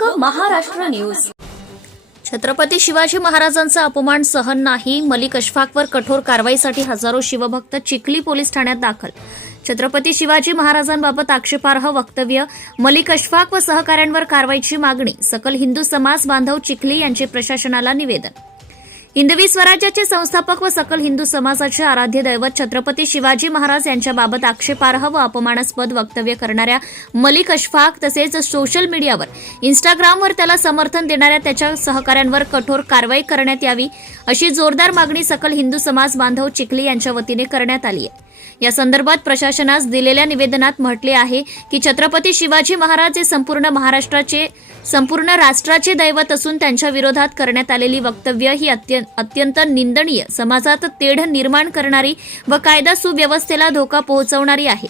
लोक महाराष्ट्र न्यूज छत्रपती शिवाजी महाराजांचा अपमान सहन नाही मलिक अशफाकवर कठोर कारवाईसाठी हजारो शिवभक्त चिखली पोलीस ठाण्यात दाखल. छत्रपती शिवाजी महाराजांबाबत आक्षेपार्ह वक्तव्य मलिक अशफाक व सहकाऱ्यांवर कारवाईची मागणी सकल हिंदू समाज बांधव चिखली यांचे प्रशासनाला निवेदन. हिंदवी स्वराज्याचे संस्थापक व सकल हिंदू समाजाचे आराध्य दैवत छत्रपती शिवाजी महाराज यांच्याबाबत आक्षेपार्ह व अपमानास्पद वक्तव्य करणाऱ्या मलिक अशफाक तसेच सोशल मीडियावर इंस्टाग्रामवर त्याला समर्थन देणाऱ्या त्याच्या सहकाऱ्यांवर कठोर कारवाई करण्यात यावी अशी जोरदार मागणी सकल हिंदू समाज बांधव चिखली यांच्या वतीने करण्यात आली आहे. या संदर्भात प्रशासनास दिलेल्या निवेदनात म्हटले आहे की छत्रपती शिवाजी महाराज हे संपूर्ण महाराष्ट्राचे संपूर्ण राष्ट्राचे दैवत असून त्यांच्या विरोधात करण्यात आलेली वक्तव्य ही अत्यंत अत्यंत निंदनीय समाजात तेढ निर्माण करणारी व कायदा सुव्यवस्थेला धोका पोहोचवणारी आहे.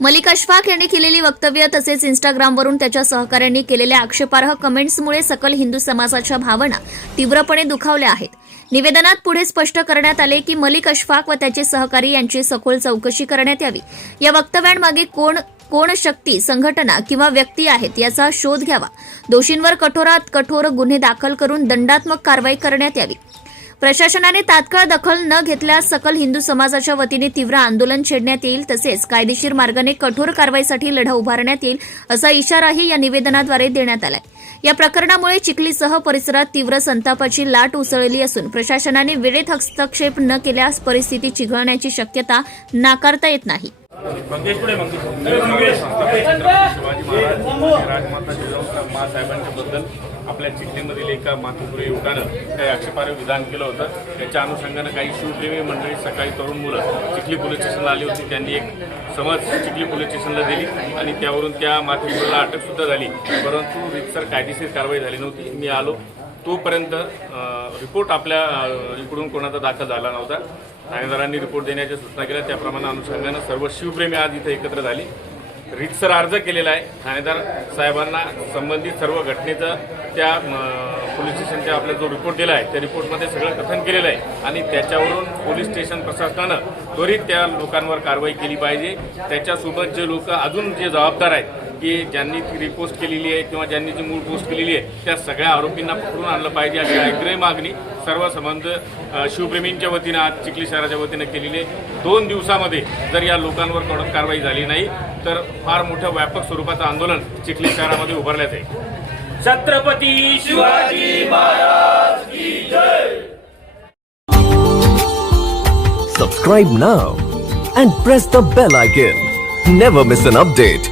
मलिक अशफाक यांनी केलेली वक्तव्य तसेच इंस्टाग्रामवरून त्याच्या सहकाऱ्यांनी केलेल्या आक्षेपार्ह कमेंट्समुळे सकल हिंदू समाजाच्या भावना तीव्रपणे दुखावल्या आहेत. निवेदनात पुढे स्पष्ट करण्यात आले की मलिक अशफाक व त्याचे सहकारी यांची सखोल चौकशी करण्यात यावी. या वक्तव्यांमागे कोण कोण शक्ती संघटना किंवा व्यक्ती आहेत याचा शोध घ्यावा. दोषींवर कठोरात कठोर गुन्हे दाखल करून दंडात्मक कारवाई करण्यात यावी. प्रशासनाने तात्काळ दखल न घेतल्यास सकल हिंदू समाजाच्या वतीने तीव्र आंदोलन छेडण्यात येईल तसेच कायदेशीर मार्गाने कठोर कारवाईसाठी लढा उभारण्यात येईल असा इशाराही या निवेदनाद्वारे देण्यात आलाय या प्रकरणामुळे चिखलीसह परिसरात तीव्र संतापाची लाट उसळली असून प्रशासनाने वेळेत हस्तक्षेप न केल्यास परिस्थिती चिघळण्याची शक्यता नाकारता येत नाही राजमाता आपल्या चिखलीमधील एका मातृप्रिय युवकानं काही आक्षेपार्ह विधान केलं होतं. त्याच्या अनुषंगानं काही शिवप्रेमी मंडळी सकाळी तरुण मुलं चिखली पोलीस स्टेशनला आली होती. त्यांनी एक समज चिखली पोलीस स्टेशनला दिली आणि त्यावरून त्या मातृपुरीला अटकसुद्धा झाली. परंतु रितसर कायदेशीर कारवाई झाली नव्हती. मी आलो. तोपर्यंत रिपोर्ट आपल्या इकडून कोणाचा दाखल झाला नव्हता. ठाणेदारांनी रिपोर्ट देण्याच्या सूचना केल्या. त्याप्रमाणे अनुषंगानं सर्व शिवप्रेमी आज इथे एकत्र झाली. रितसर अर्ज केलेला आहे. ठाणेदार साहेबांना संबंधित सर्व घटनेचं त्या पोलीस स्टेशनच्या आपला जो रिपोर्ट दिला आहे त्या रिपोर्टमध्ये सगळं कथन केलेलं आहे. आणि त्याच्यावरून पोलीस स्टेशन प्रशासनानं त्वरित त्या लोकांवर कारवाई केली पाहिजे. त्याच्यासोबत जे लोक अजून जे जबाबदार आहेत की ज्यांनी ती रिपोस्ट केलेली आहे किंवा ज्यांनी जी मूळ पोस्ट केलेली आहे त्या सगळ्या आरोपींना पकडून आणलं पाहिजे अशी आग्रही मागणी सर्व संबंध शिवप्रेमींच्या वतीनं आज चिखली शहराच्या वतीनं केलेली आहे दोन दिवसामध्ये जर या लोकांवर कडक कारवाई झाली नाही तर फार मोठं व्यापक स्वरूपाचं आंदोलन चिखली शहरामध्ये उभारण्यात येईल Chhatrapati Shivaji Subscribe now and press the bell icon. Never miss an update.